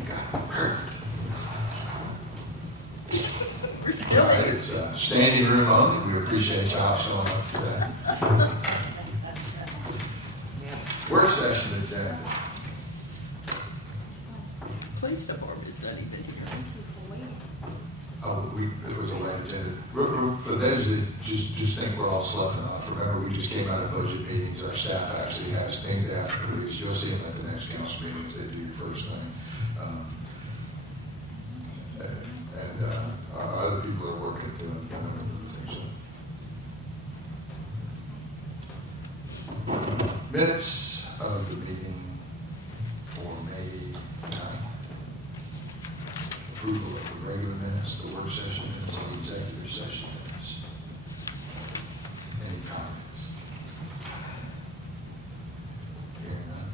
Perfect. We're still All right, here. it's standing room only. We appreciate y'all showing up today. Work session is ended. Police department's not even here. Oh, it was a late agenda. For those that just think we're all sloughing off, remember we just came out of budget meetings. Our staff actually has things they have to produce. You'll see them at the next council meetings. They do first thing. Our other people are working doing other things. Minutes of the meeting for May 9th. Approval of the regular minutes, the work session minutes, and the executive session minutes. Any comments? Hearing none.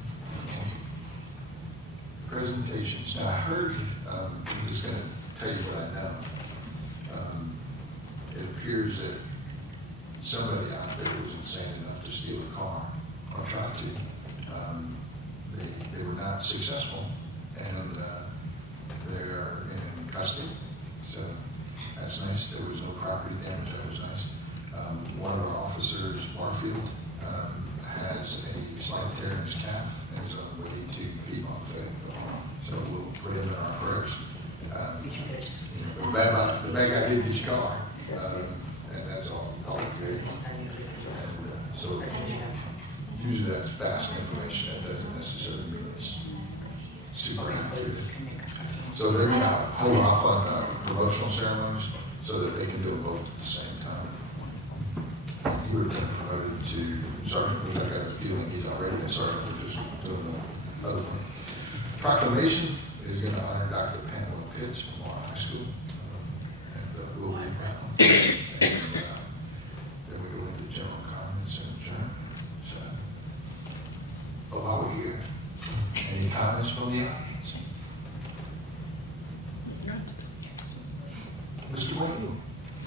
Presentations. Now I heard, I'm just going to tell you what I know. It appears that somebody out there was insane enough to steal a car, or try to. They were not successful, and they are in custody, so that's nice. There was no property damage, that was nice. One of our officers, Barfield, has a slight tear in his calf and is on the way to Piedmont Fed. So we'll put him in our prayers. The bad guy did get your car, and that's all good. So usually that's fast information. That doesn't necessarily mean it's super accurate. So they're going to hold off on promotional ceremonies so that they can do them both at the same time. He would have been promoted to sergeant, but I got a feeling he's already a sergeant. We're just doing the other one. Proclamation is going to honor Dr. Pamela Pitts from Morrow High School. And we'll read that one. And then we go into general comments and adjourn. So, but while we're here, any comments from the audience? Mr. Morrow?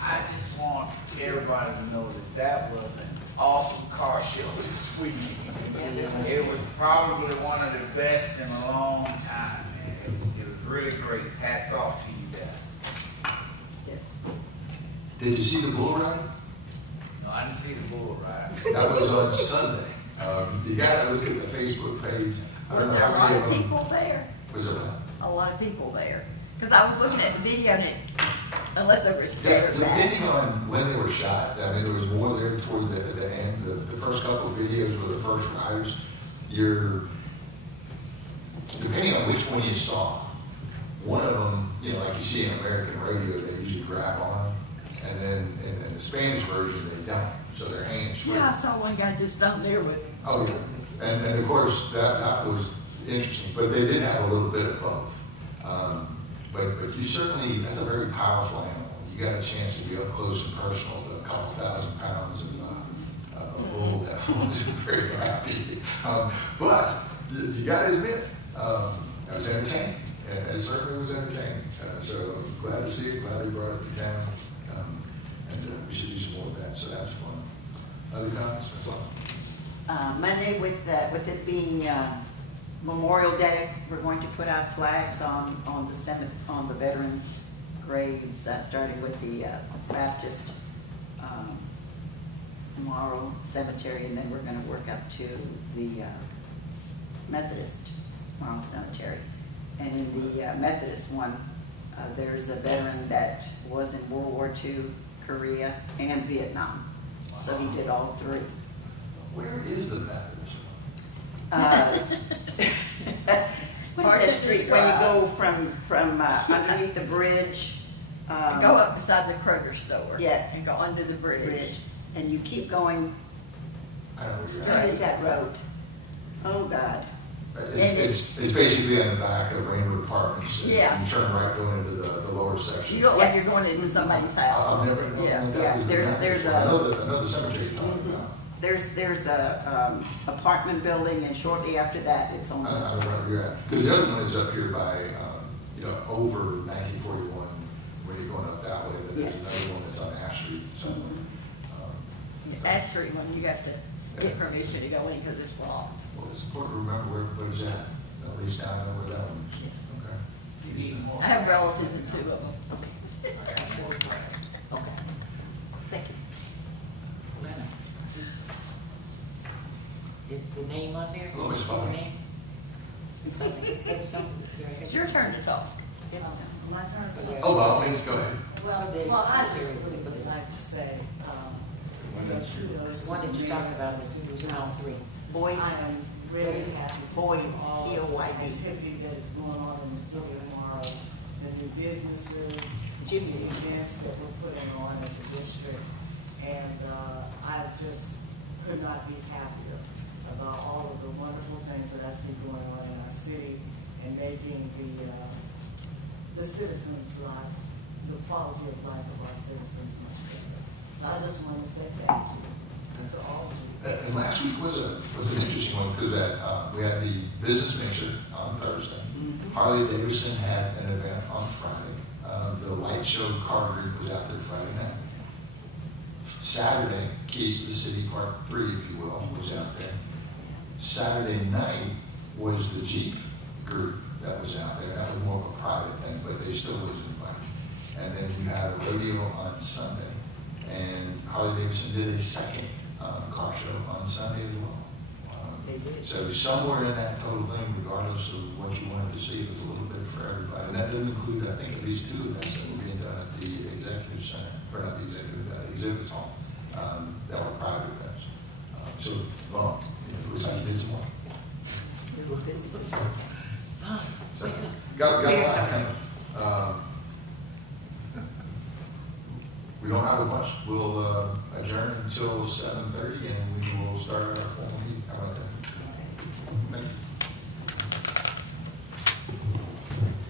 I just want everybody to know that was an awesome car show this weekend. It was probably one of the best in a long time, man. It was really great. Hats off to you guys. Yes. Did you see the bull ride? No, I didn't see the bull ride. That was on Sunday. You got to look at the Facebook page. I don't Was know there a how lot many of them. people there? Was there A lot of people there. Because I was looking at the video and it, unless they were scared back. Depending on when they were shot, I mean, there was more there toward the end. The first couple of videos were the first riders. Depending on which one you saw, one of them, like you see in American radio, they usually grab on, and then in the Spanish version, they don't. So their hands swing. Yeah, I saw one guy just down there with. Oh, yeah. And of course, that was interesting. But they did have a little bit of both. But you certainly, that's a very powerful animal. You got a chance to be up close and personal with a couple thousand pounds of a bull that wasn't very happy. But you got to admit, it was entertaining. It certainly was entertaining. So glad to see it, glad we brought it to town. And we should do some more of that, so that's fun. Other comments, Ms. Love? Monday, with it being Memorial Day, we're going to put out flags on the veteran graves, starting with the Baptist Morrow Cemetery, and then we're going to work up to the Methodist Morrow Cemetery. And in the Methodist one, there's a veteran that was in World War II, Korea, and Vietnam. Wow. So he did all three. Where is the Methodist? What is that street when you go from underneath the bridge? Go up beside the Kroger store. Yeah. And go under the bridge. And you keep going. What is that road? Oh, God. It's basically on the back of Rainwood Apartments. Yeah. You turn right going into the lower section. You look like you're going into somebody's house. I've never known Yeah. that was the There's Methodist. I know the cemetery you're talking about. There's a apartment building, and shortly after that, it's on. I don't know where you're at. Because the other one is up here by, over 1941, when you're going up that way. Then there's another one that's on Ash Street somewhere. Ash Street one, you got to get permission to go in because it's wrong. Well, it's important to remember where everybody's at. At least now I know where that one is. Yes. Okay. have relatives in two of them. Okay. Okay. Thank you. Lena. Is the name on there? Oh, it's Is the fine. name? It's on there. Headstone? Is there a It's your turn to talk. Headstone? My turn. Okay. Oh, by all means, go ahead. Well, I just would like to say, that One that you talked about was now 3. Boyd, I am really happy to Boyd, see all the B-O-Y-D. activity that is going on in the city of Morrow, the new businesses, the events that we're putting on at the district. And I just could not be happier about all of the wonderful things that I see going on in our city and making the citizens' lives, the quality of life of our citizens much better. So I just want to say thank you to all of you. And last week was an interesting one because we had the business mixer on Thursday. Harley Davidson had an event on Friday. The light show car group was out there Friday night. Saturday, Keys to the City Part 3, if you will, was out there. Saturday night was the Jeep group that was out there. That was more of a private thing, but they still was invited. And then you had a rodeo on Sunday. And Harley Davidson did a second car show on Sunday as well. They did. So somewhere in that total thing, regardless of what you wanted to see, it was a little bit for everybody. And that didn't include, I think, at least 2 events that were being done at the executive center, or not the exhibit hall, that were private events. Well, it looks like you did some more. We were busy. So, got a lot coming. We don't have much. We'll adjourn until 7:30, and we will start our formal meeting. How about that? Thank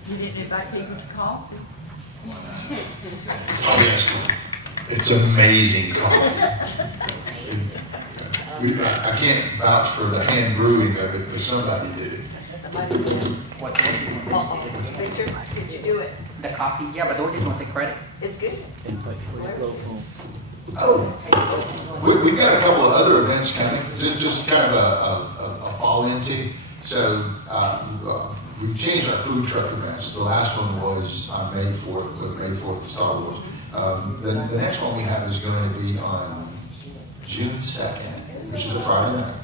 you. You didn't invite people to coffee? Oh, yes. It's amazing coffee. I can't vouch for the hand brewing of it, but somebody did it. Victor, did you do it? The coffee, yeah, but Dorothy's gonna take credit. It's good. Oh, we've got a couple of other events coming, just kind of a fall into. So we've changed our food truck events. The last one was on May 4th, was May 4th of Star Wars. The next one we have is going to be on June 2nd, which is a Friday night.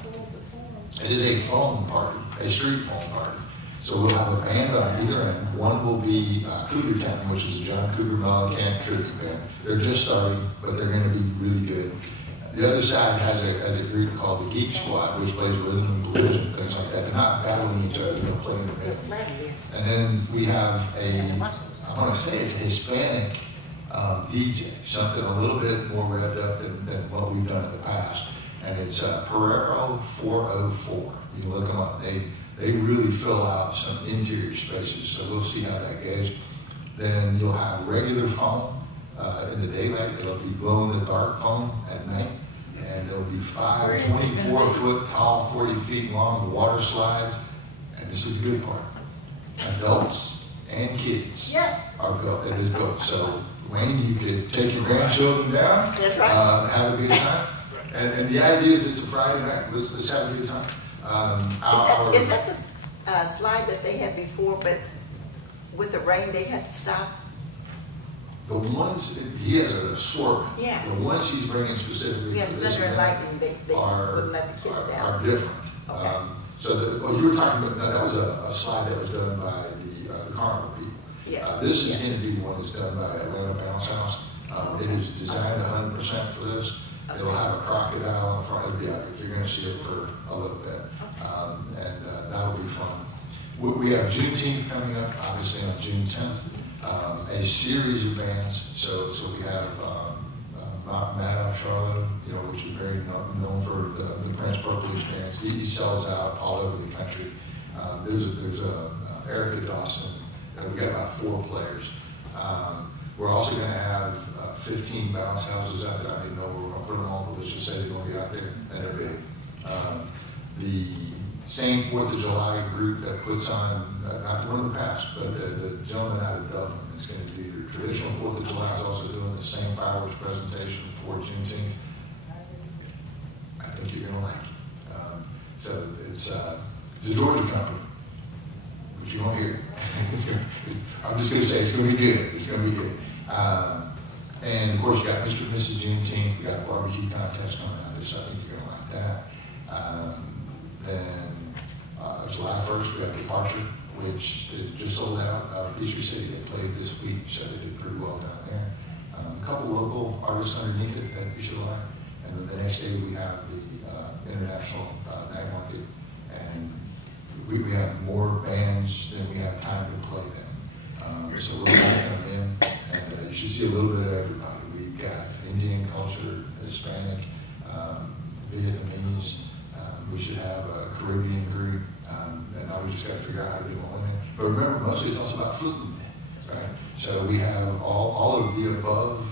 It is a foam party, a street foam party. So we'll have a band on either end. One will be Cougar Town, which is a John Cougar Mellencamp tribute band. They're just starting, but they're going to be really good. The other side has a group called the Geek Squad, which plays rhythm and blues and things like that. They're not battling each other, they're playing the band. And then we have I want to say it's a Hispanic DJ, something a little bit more revved up than what we've done in the past. And it's Pereiro 404. You can look them up. They really fill out some interior spaces, so we'll see how that goes. Then you'll have regular foam in the daylight. It'll be glow-in-the-dark foam at night. And there'll be 5 24-foot tall, 40 feet long water slides. And this is the good part. Adults and kids are built. It is built. So, Wayne, you could take your grandchildren down. That's right. Have a good time. And the idea is it's a Friday night. Let's have a good time. Is that the slide that they had before, but with the rain they had to stop? The ones, he has a swerve. Yeah. The ones he's bringing specifically Yeah, for this thunder and event lightning, they wouldn't let the kids down. are different. Okay. So you were talking about, that was a slide that was done by the carnival people. Yes. This is going to be one that's done by Atlanta Bounce House. It is designed 100% for this. Okay. It'll have a crocodile in front. It'll be epic. You're going to see it for a little bit. That'll be fun. We have Juneteenth coming up, obviously on June 10th. A series of bands. So we have Madoff Charlotte, which is very known for the Prince Purplish bands. He sells out all over the country. There's Erica Dawson. We've got about 4 players. We're also going to have 15 bounce houses out there. I didn't know we were going to put them all, but let's just say they're going to be out there, and they're big. The same 4th of July group that puts on, not the one in the past, but the gentleman out of Dublin. It's going to be the traditional 4th of July is also doing the same fireworks presentation for Juneteenth. I think you're going to like it. So it's a Georgia company, which but you won't hear it. I'm just going to say it's going to be good. It's going to be good. And of course, you got Mr. and Mrs. Juneteenth. We got a barbecue contest coming out there, so I think you're going to like that. Then July 1st, we got Departure, which is just sold out. Peachtree City, they played this week, so they did pretty well down there. A couple local artists underneath it that you should like. And then the next day, we have the International Night Market. And we have more bands than we have time to play them. So we'll come in, and you should see a little bit of everybody. We've got Indian culture, Hispanic, Vietnamese. We should have a Caribbean group, and now we just got to figure out how to get one in. But remember, mostly it's also about food, right? So we have all of the above,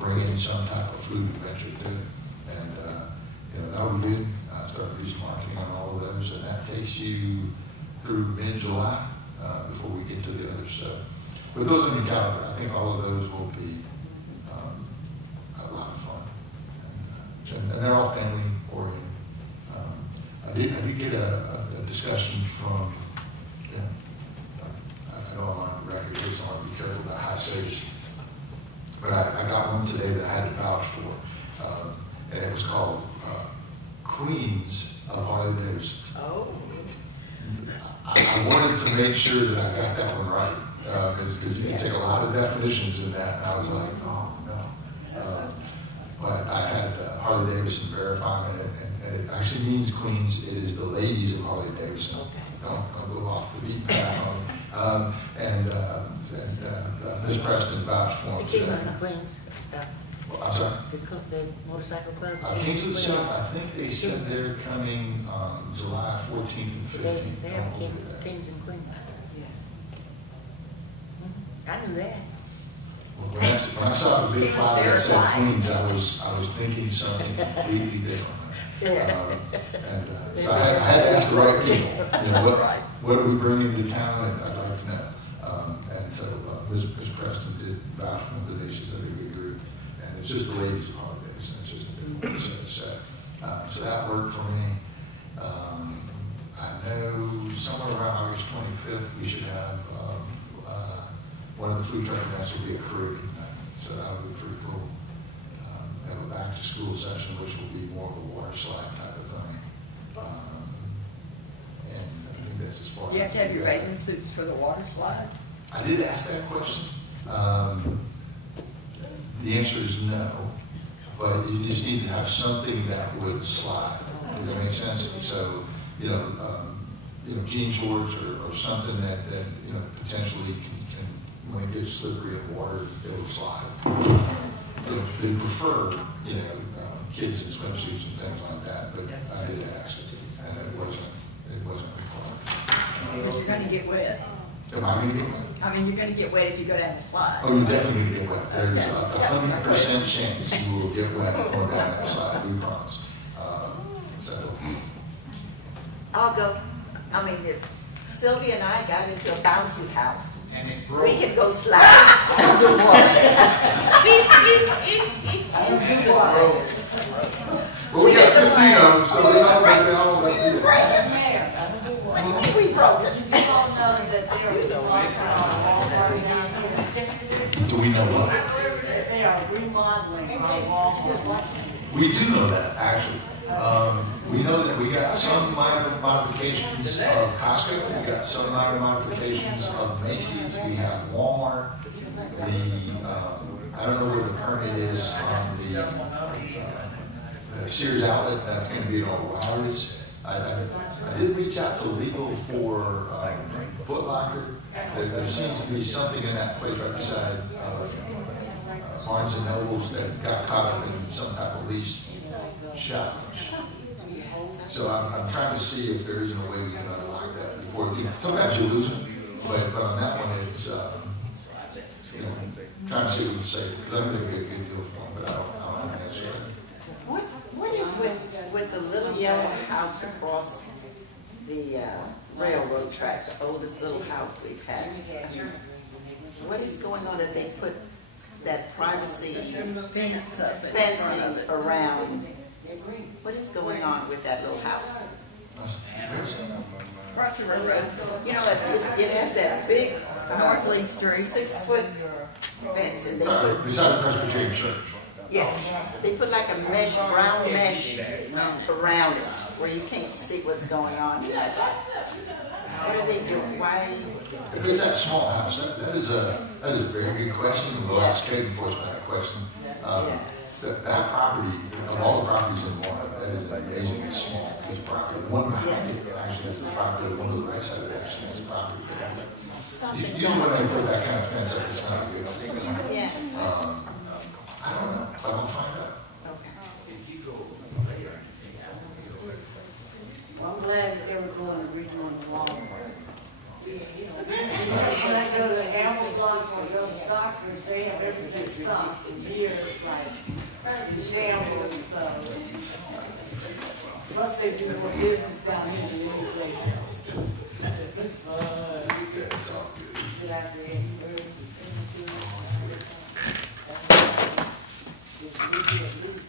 bring in some type of food adventure to it. And, that would be good. Start to do some marketing on all of those, and that takes you through mid-July before we get to the other stuff. But those on your calendar, I think all of those will be a lot of fun. And they're all family-oriented. I did get a discussion from, I know I'm on the record here, so I want to be careful about how I say this. But I got one today that I had to vouch for, and it was called Queens of Harley Davidson. Oh. I wanted to make sure that I got that one right, because you can take a lot of definitions in that, and I was like, oh, no. But I had Harley Davidson verifying it, and it actually means Queens. It is the ladies of Harley Davidson. Don't go off the beat path on it. And Ms. Preston vouched for The it. Kings and Queens. So I'm sorry? the motorcycle club. Kings of the South, I think they said they're coming on July 14th and 15th. They have Kings and Queens. I knew that. When I saw the big flag that said Queens, I was thinking something completely different. So I had to ask the right people. What are we bringing to town? And I'd like to know. And so Ms. Preston did vouch for the day. She said a good group, and it's just the ladies of Harley Davidson. It's just a good set. So that worked for me. I know somewhere around August 25th we should have one of the food truck events will be a Caribbean night. So that would be pretty cool. Have a back to school session, which will be more of a water slide type of thing. And I think that's as far as. You have to have your bathing suits for the water slide? I did ask that question. The answer is no, but you just need to have something that would slide. Does that make sense? So, jean shorts or something that potentially can, when it gets slippery in water, it'll slide. They prefer, kids in swimsuits and things like that, but I did ask it, and it wasn't required. You're going to get wet. Am I going to get wet? I mean, you're going to get wet if you go down the slide. Oh, you're definitely going to get wet. There's a 100% chance you will get wet going down that slide, we promise. I'll go. I mean, if Sylvia and I got into a bouncy house, And it broke. we can go slide on the water. Well, we got 15 of them, so let's all make that all about you. What do you mean we broke it? You all know that they are remodeling down Do we know what? here. They are remodeling our wall. We do know that, actually. We know that we got some minor modifications of Costco. We got some minor modifications of Macy's. We have Walmart. I don't know where the permit is on the Sears outlet. That's going to be at O'Reilly's. I did reach out to legal for Foot Locker. There seems to be something in that place right beside Barnes and Nobles that got caught up in some type of lease shop. So I'm trying to see if there isn't a way we can unlock that before. Sometimes you lose them, but on that one it's trying to see what we can say, because I think it'd be a good deal for them, but I don't have an answer. What is with the little yellow house across the railroad track, the oldest little house we've had? What is going on that they put that privacy fencing around? What is going on with that little house? Cross the road. You know, it has that big North Lee Street. 6-foot fence and they put, Beside the Presbyterian Church. yes, they put like a mesh, brown mesh around it where you can't see what's going on. What are they doing? Why? If it's that small house, that is a very good question, and we'll ask code enforcement that question. That property, of all the properties in Morrow, that is an amazingly small piece of property. One behind it actually has a property, one of the right side of it actually has a property. You don't want to put that kind of fence up, it's not a good thing. Yeah. I don't know, I will find out. Well, I'm glad that they were going to redoing the wall. When I go to Ample Blocks or go to Stockers, they have everything stocked, and here it's like in shambles, so. Plus they do more business down here than any place else. It's fun. Yeah, it's all good. Sit out there and early to sing to. If we get loose,